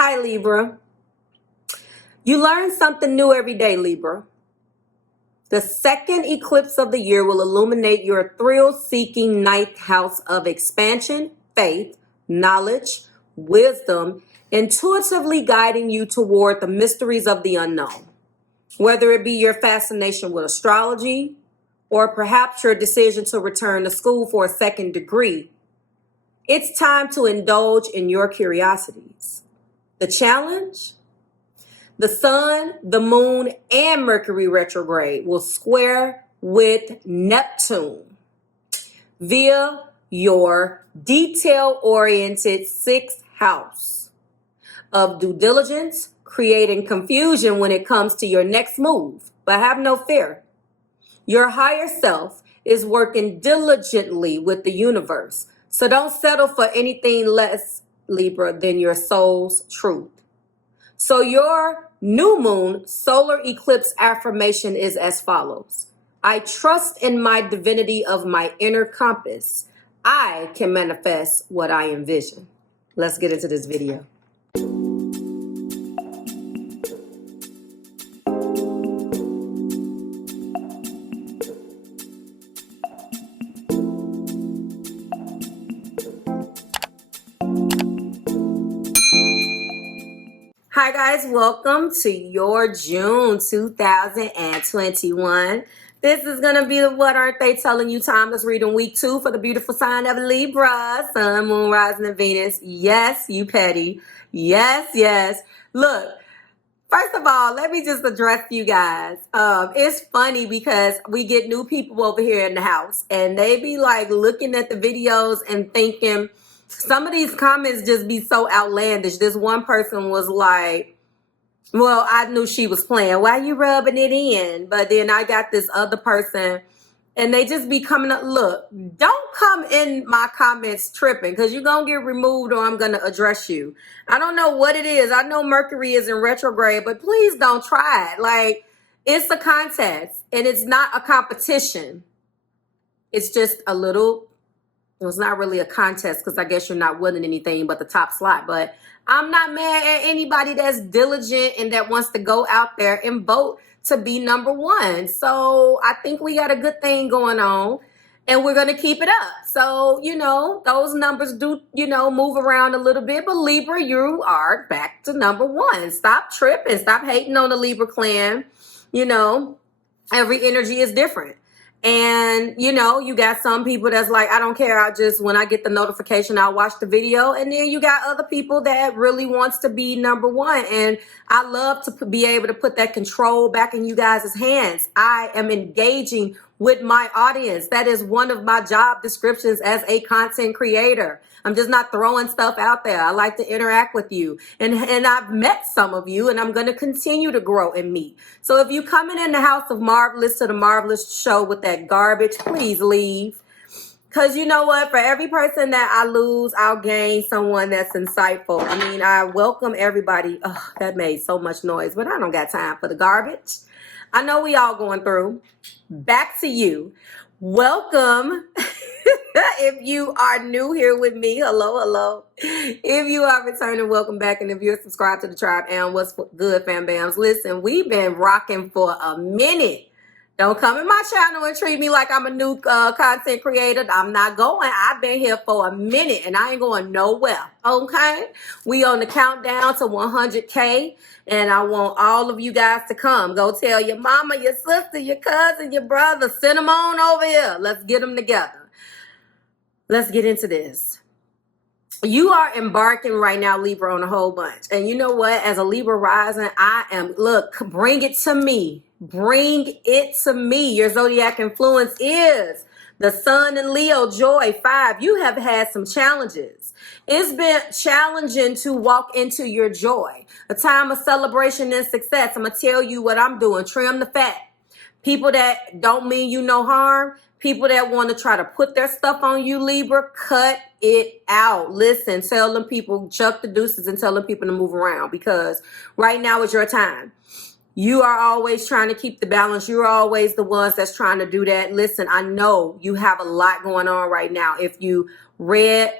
Hi, Libra. You learn something new every day, Libra. The second eclipse of the year will illuminate your thrill-seeking ninth house of expansion, faith, knowledge, wisdom, intuitively guiding you toward the mysteries of the unknown. Whether it be your fascination with astrology, or perhaps your decision to return to school for a second degree, it's time to indulge in your curiosities. The challenge? The sun, the moon, and Mercury retrograde will square with Neptune via your detail-oriented sixth house of due diligence, creating confusion when it comes to your next move. But have no fear. Your higher self is working diligently with the universe. So don't settle for anything less, Libra, than your soul's truth. So your new moon solar eclipse affirmation is as follows. I trust in my divinity of my inner compass. I can manifest what I envision. Let's get into this video. Hi guys, welcome to your June 2021. This is going to be the What Aren't They Telling You timeless reading week 2 for the beautiful sign of Libra, Sun, Moon, Rising, and Venus. Yes, you petty. Yes. Look, first of all, let me just address you guys. It's funny because we get new people over here in the house and they be like looking at the videos and thinking, some of these comments just be so outlandish. This one person was like, well, I knew she was playing. Why you rubbing it in? But then I got this other person and they just be coming up. Look, don't come in my comments tripping because you're going to get removed or I'm going to address you. I don't know what it is. I know Mercury is in retrograde, but please don't try it. Like, it's a contest and it's not a competition. It's just a little... It was not really a contest because I guess you're not winning anything but the top slot. But I'm not mad at anybody that's diligent and that wants to go out there and vote to be number one. So I think we got a good thing going on and we're going to keep it up. So, those numbers do, move around a little bit. But Libra, you are back to number one. Stop tripping. Stop hating on the Libra clan. Every energy is different. And, you got some people that's like, I don't care. When I get the notification, I'll watch the video. And then you got other people that really wants to be number one. And I love to be able to put that control back in you guys' hands. I am engaging with my audience. That is one of my job descriptions as a content creator. I'm just not throwing stuff out there. I like to interact with you. And I've met some of you and I'm going to continue to grow and meet. So if you coming in the house of Marvelous to the Marvelous show with that garbage, please leave. Because you know what? For every person that I lose, I'll gain someone that's insightful. I mean, I welcome everybody. Oh, that made so much noise, but I don't got time for the garbage. I know we all going through. Back to you. Welcome. If you are new here with me, hello. If you are returning, welcome back. And if you're subscribed to the tribe, and what's good, fam bams? Listen, we've been rocking for a minute. Don't come in my channel and treat me like I'm a new content creator. I'm not going. I've been here for a minute and I ain't going nowhere. Okay? We on the countdown to 100K and I want all of you guys to come. Go tell your mama, your sister, your cousin, your brother. Send them on over here. Let's get them together. Let's get into this. You are embarking right now, Libra, on a whole bunch. And you know what? As a Libra rising, bring it to me. Bring it to me. Your zodiac influence is the Sun in Leo, Joy 5. You have had some challenges. It's been challenging to walk into your joy. A time of celebration and success. I'm going to tell you what I'm doing. Trim the fat. People that don't mean you no harm. People that want to try to put their stuff on you, Libra, cut it out. Listen, tell them people, chuck the deuces and tell them people to move around because right now is your time. You are always trying to keep the balance. You're always the ones that's trying to do that. Listen, I know you have a lot going on right now. If you read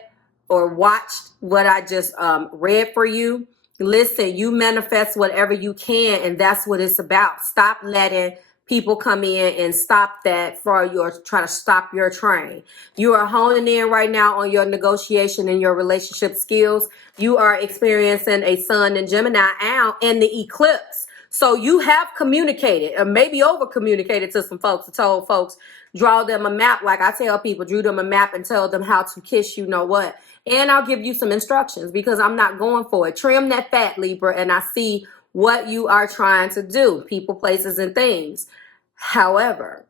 or watched what I just read for you, Listen, you manifest whatever you can, and that's what it's about. Stop letting people come in and stop that for your, try to stop your train. You are honing in right now on your negotiation and your relationship skills. You are experiencing a sun in Gemini out and the eclipse. So you have communicated, or maybe over communicated to some folks, and told folks, draw them a map. Like I tell people, drew them a map and tell them how to kiss you know what. And I'll give you some instructions because I'm not going for it. Trim that fat, Libra, and I see what you are trying to do. People, places, and things. However,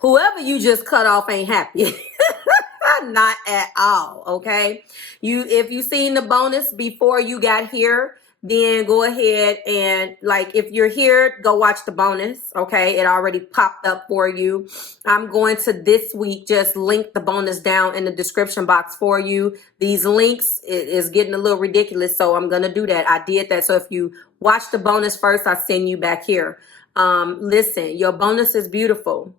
whoever you just cut off ain't happy. Not at all, okay? If you seen the bonus before you got here, then go ahead and, like, if you're here, go watch the bonus, okay? It already popped up for you. I'm going to this week just link the bonus down in the description box for you. These links is getting a little ridiculous, so I'm going to do that. I did that, so if you watch the bonus first, I'll send you back here. Listen, your bonus is beautiful,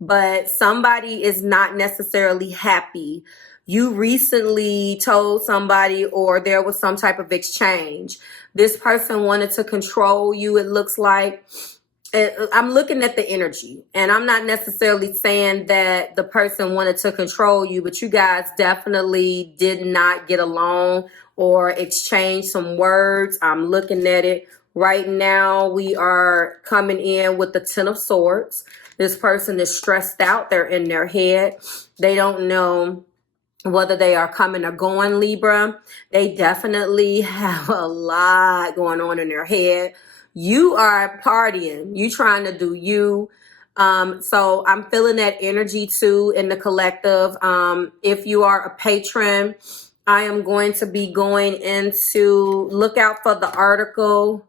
but somebody is not necessarily happy. You recently told somebody, or there was some type of exchange. This person wanted to control you, it looks like. I'm looking at the energy, and I'm not necessarily saying that the person wanted to control you, but you guys definitely did not get along or exchange some words. I'm looking at it. Right now, we are coming in with the Ten of Swords. This person is stressed out. They're in their head. They don't know whether they are coming or going, Libra. They definitely have a lot going on in their head. You are partying. You trying to do you. So I'm feeling that energy too in the collective. If you are a patron, I am going to be going into, look out for the article.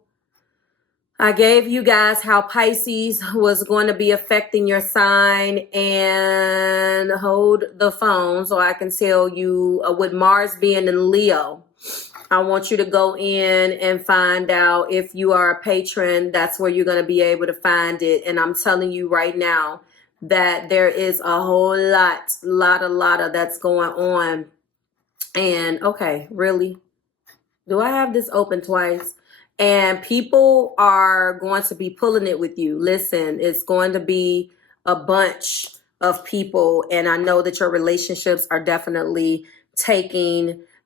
I gave you guys how Pisces was going to be affecting your sign, and hold the phone so I can tell you with Mars being in Leo. I want you to go in and find out if you are a patron. That's where you're going to be able to find it. And I'm telling you right now that there is a whole lot of that's going on. And okay, really? Do I have this open twice? And people are going to be pulling it with you. Listen, it's going to be a bunch of people. And I know that your relationships are definitely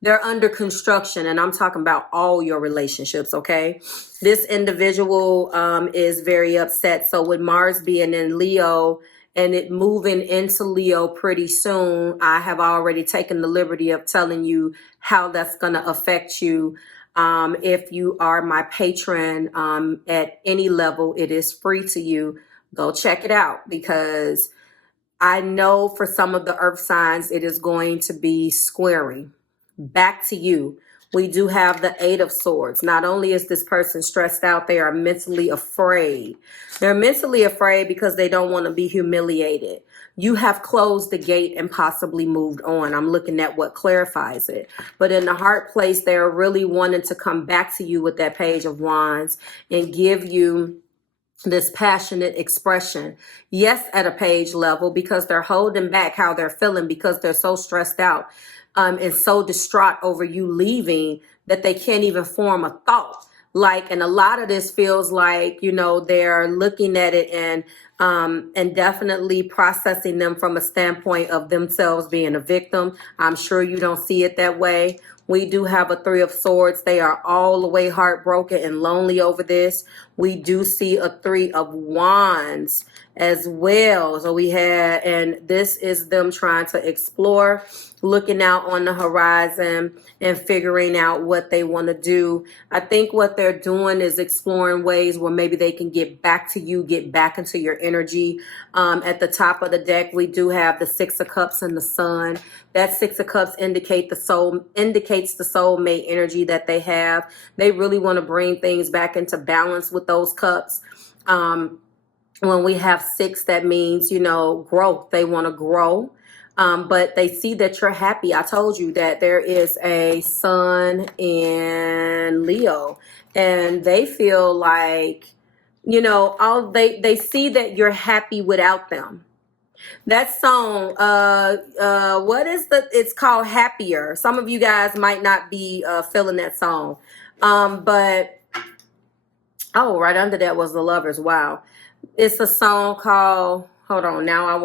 they're under construction. And I'm talking about all your relationships, okay? This individual is very upset. So with Mars being in Leo and it moving into Leo pretty soon, I have already taken the liberty of telling you how that's going to affect you. If you are my patron at any level, it is free to you. Go check it out, because I know for some of the earth signs, it is going to be squaring. Back to you. We do have the Eight of Swords. Not only is this person stressed out, they are mentally afraid. They're mentally afraid because they don't want to be humiliated. You have closed the gate and possibly moved on. I'm looking at what clarifies it. But in the heart place, they're really wanting to come back to you with that Page of Wands and give you this passionate expression. Yes, at a page level, because they're holding back how they're feeling because they're so stressed out and so distraught over you leaving that they can't even form a thought. Like, and a lot of this feels like, you know, they're looking at it and definitely processing them from a standpoint of themselves being a victim. I'm sure you don't see it that way. We do have a Three of Swords. They are all the way heartbroken and lonely over this. We do see a Three of Wands as well. So we had, and this is them trying to explore, looking out on the horizon and figuring out what they want to do. I think what they're doing is exploring ways where maybe they can get back to you, get back into your energy. At the top of the deck, we do have the Six of Cups and the Sun. That Six of Cups indicates the soulmate energy that they have. They really want to bring things back into balance with those cups. When we have six, that means, you know, growth. They want to grow. But they see that you're happy. I told you that there is a Sun in Leo, and they feel like, you know, they see that you're happy without them. That song, it's called Happier. Some of you guys might not be feeling that song. But oh, right under that was the Lovers. Wow. It's a song called, hold on, now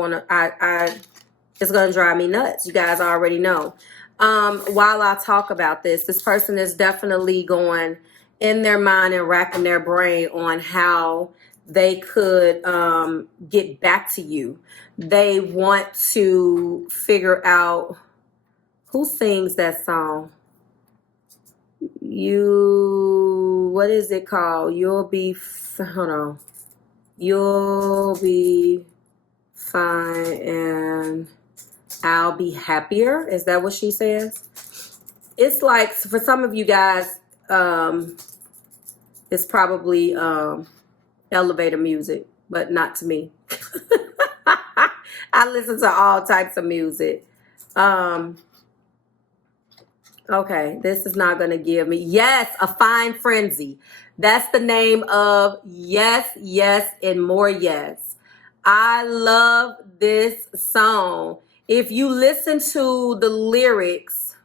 it's gonna drive me nuts. You guys already know. While I talk about this person is definitely going in their mind and racking their brain on how they could get back to you. They want to figure out who sings that song. What is it called? Hold on. You'll be fine and I'll be happier. Is that what she says? It's like, for some of you guys, it's probably elevator music, but not to me. I listen to all types of music. Okay, this is not going to give me. Yes, A Fine Frenzy. That's the name of Yes, Yes, and More Yes. I love this song. If you listen to the lyrics,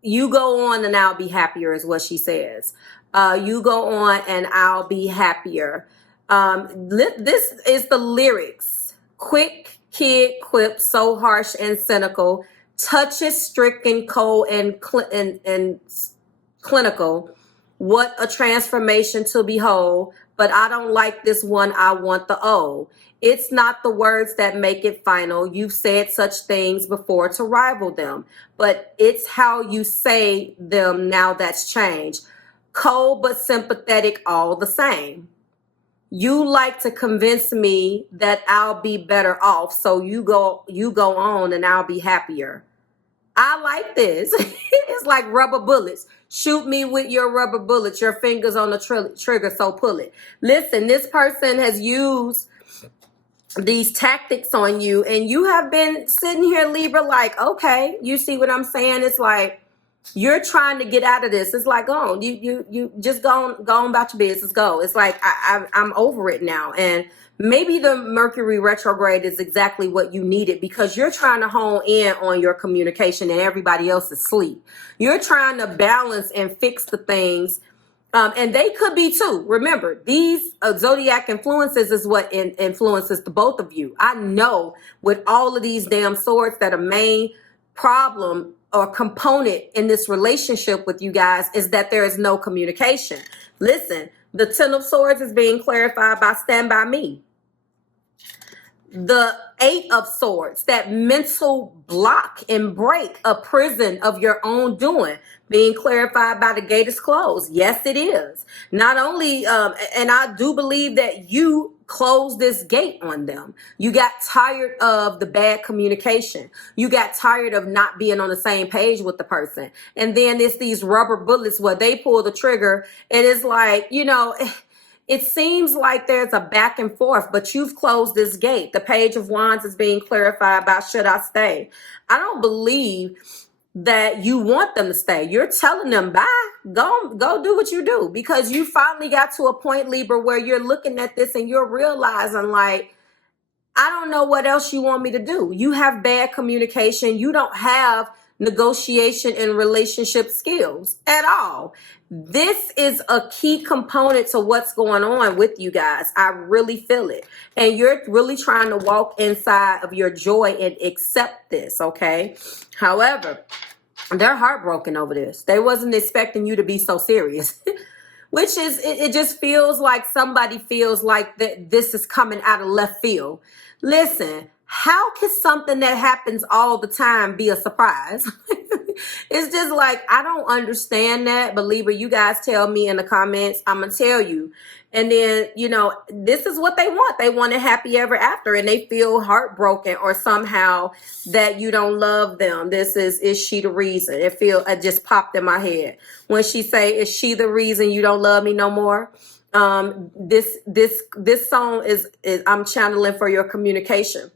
you go on and I'll be happier is what she says. You go on and I'll be happier. This is the lyrics. Quick kid quip, so harsh and cynical. Touches stricken, cold and clinical. What a transformation to behold. But I don't like this one, I want the O. It's not the words that make it final. You've said such things before to rival them. But it's how you say them now that's changed. Cold but sympathetic all the same. You like to convince me that I'll be better off. So you go on and I'll be happier. I like this. It's like rubber bullets. Shoot me with your rubber bullets. Your fingers on the trigger, so pull it. Listen, this person has used these tactics on you, and you have been sitting here, Libra, like, okay, you see what I'm saying? It's like you're trying to get out of this. It's like, go on, you just go on about your business. Go. It's like I'm over it now, and maybe the Mercury retrograde is exactly what you needed, because you're trying to hone in on your communication and everybody else is asleep. You're trying to balance and fix the things. And they could be too. Remember, these Zodiac influences is what influences the both of you. I know with all of these damn swords that a main problem or component in this relationship with you guys is that there is no communication. Listen, the Ten of Swords is being clarified by Stand By Me. The Eight of Swords, that mental block and break, a prison of your own doing, being clarified by the gate is closed. Yes, it is. Not only, and I do believe that you closed this gate on them. You got tired of the bad communication. You got tired of not being on the same page with the person. And then it's these rubber bullets where they pull the trigger. And it's like, it seems like there's a back and forth, but you've closed this gate. The Page of Wands is being clarified by should I stay? I don't believe that you want them to stay. You're telling them, bye, go do what you do, because you finally got to a point, Libra, where you're looking at this and you're realizing, like, I don't know what else you want me to do. You have bad communication. You don't have negotiation and relationship skills at all. This is a key component to what's going on with you guys. I really feel it. And you're really trying to walk inside of your joy and accept this, okay? However, they're heartbroken over this. They wasn't expecting you to be so serious. Which is, it just feels like somebody feels like that this is coming out of left field. Listen, how can something that happens all the time be a surprise? It's just like, I don't understand that. But Libra, you guys tell me in the comments, I'm going to tell you. And then, this is what they want. They want a happy ever after, and they feel heartbroken or somehow that you don't love them. Is she the reason? It just popped in my head when she say, is she the reason you don't love me no more? This song is I'm channeling for your communication.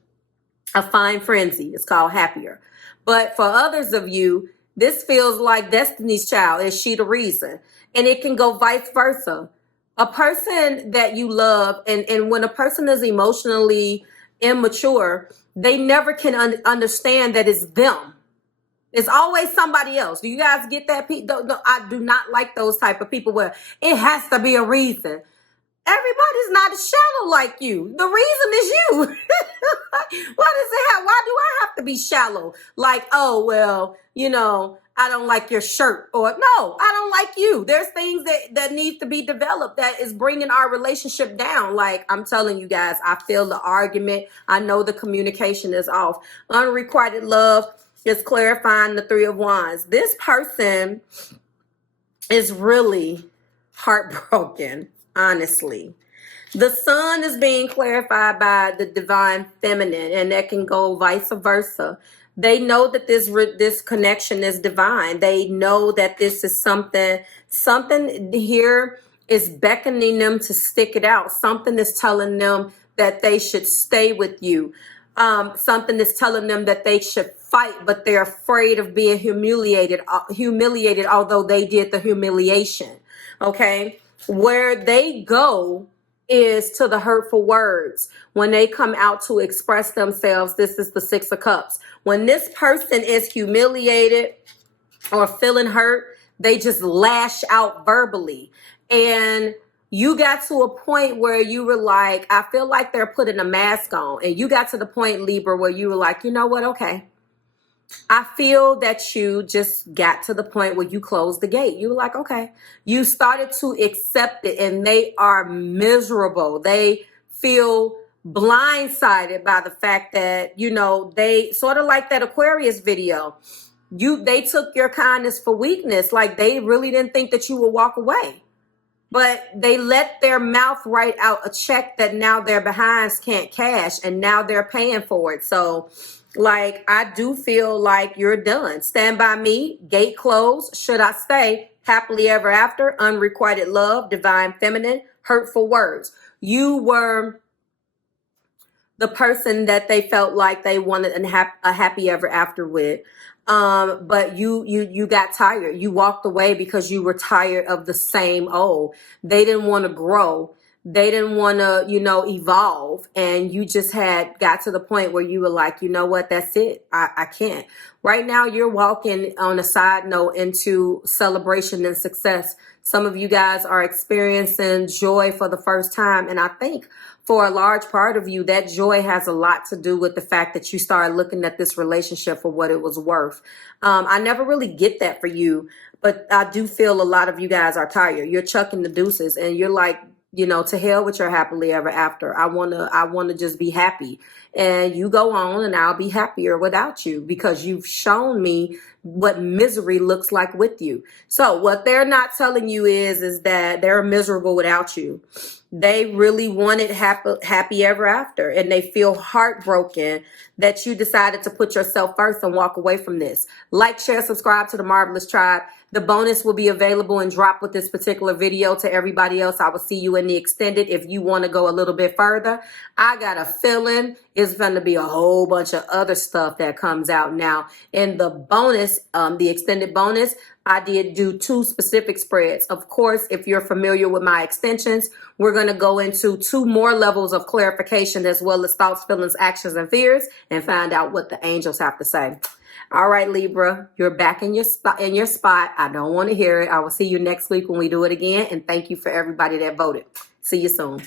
A Fine Frenzy. It's called Happier. But for others of you, this feels like Destiny's Child. Is she the reason? And it can go vice versa. A person that you love, and when a person is emotionally immature, they never can understand that it's them. It's always somebody else. Do you guys get that? I do not like those type of people where it has to be a reason. Everybody's not as shallow like you. The reason is you. Why does it have? Why do I have to be shallow? Like, oh well, I don't like your shirt, or no, I don't like you. There's things that needs to be developed that is bringing our relationship down. Like I'm telling you guys, I feel the argument. I know the communication is off. Unrequited love is clarifying the Three of Wands. This person is really heartbroken. Honestly, the sun is being clarified by the divine feminine, and that can go vice versa. They know that this connection is divine. They know that this is something here is beckoning them to stick it out. Something is telling them that they should stay with you. Something is telling them that they should fight, but they're afraid of being humiliated, although they did the humiliation. Okay. Where they go is to the hurtful words. When they come out to express themselves, this is the Six of Cups. When this person is humiliated or feeling hurt, they just lash out verbally. And you got to a point where you were like, I feel like they're putting a mask on. And you got to the point, Libra, where you were like, you know what? Okay. I feel that you just got to the point where you closed the gate. You were like, okay. You started to accept it, and they are miserable. They feel blindsided by the fact that, they sort of like that Aquarius video. They took your kindness for weakness. Like they really didn't think that you would walk away. But they let their mouth write out a check that now their behinds can't cash, and now they're paying for it. So like, I do feel like you're done. Stand by me. Gate closed. Should I stay? Happily ever after. Unrequited love. Divine feminine. Hurtful words. You were the person that they felt like they wanted a happy ever after with. But you got tired. You walked away because you were tired of the same old. They didn't want to grow. They didn't want to, evolve. And you just got to the point where you were like, you know what, that's it. I can't. Right now, you're walking on a side note into celebration and success. Some of you guys are experiencing joy for the first time. And I think for a large part of you, that joy has a lot to do with the fact that you started looking at this relationship for what it was worth. I never really get that for you, but I do feel a lot of you guys are tired. You're chucking the deuces and you're like, to hell with your happily ever after. I want to just be happy. And you go on and I'll be happier without you because you've shown me what misery looks like with you. So what they're not telling you is that they're miserable without you. They really wanted happy ever after, and they feel heartbroken that you decided to put yourself first and walk away from this. Like, share, subscribe to the Marvelous Tribe. The bonus will be available and drop with this particular video to everybody else. I will see you in the extended if you want to go a little bit further. I got a feeling it's going to be a whole bunch of other stuff that comes out now. In the bonus, the extended bonus, I did do 2 specific spreads. Of course, if you're familiar with my extensions, we're going to go into 2 more levels of clarification as well as thoughts, feelings, actions, and fears and find out what the angels have to say. All right, Libra, you're back in your spot. I don't want to hear it. I will see you next week when we do it again. And thank you for everybody that voted. See you soon.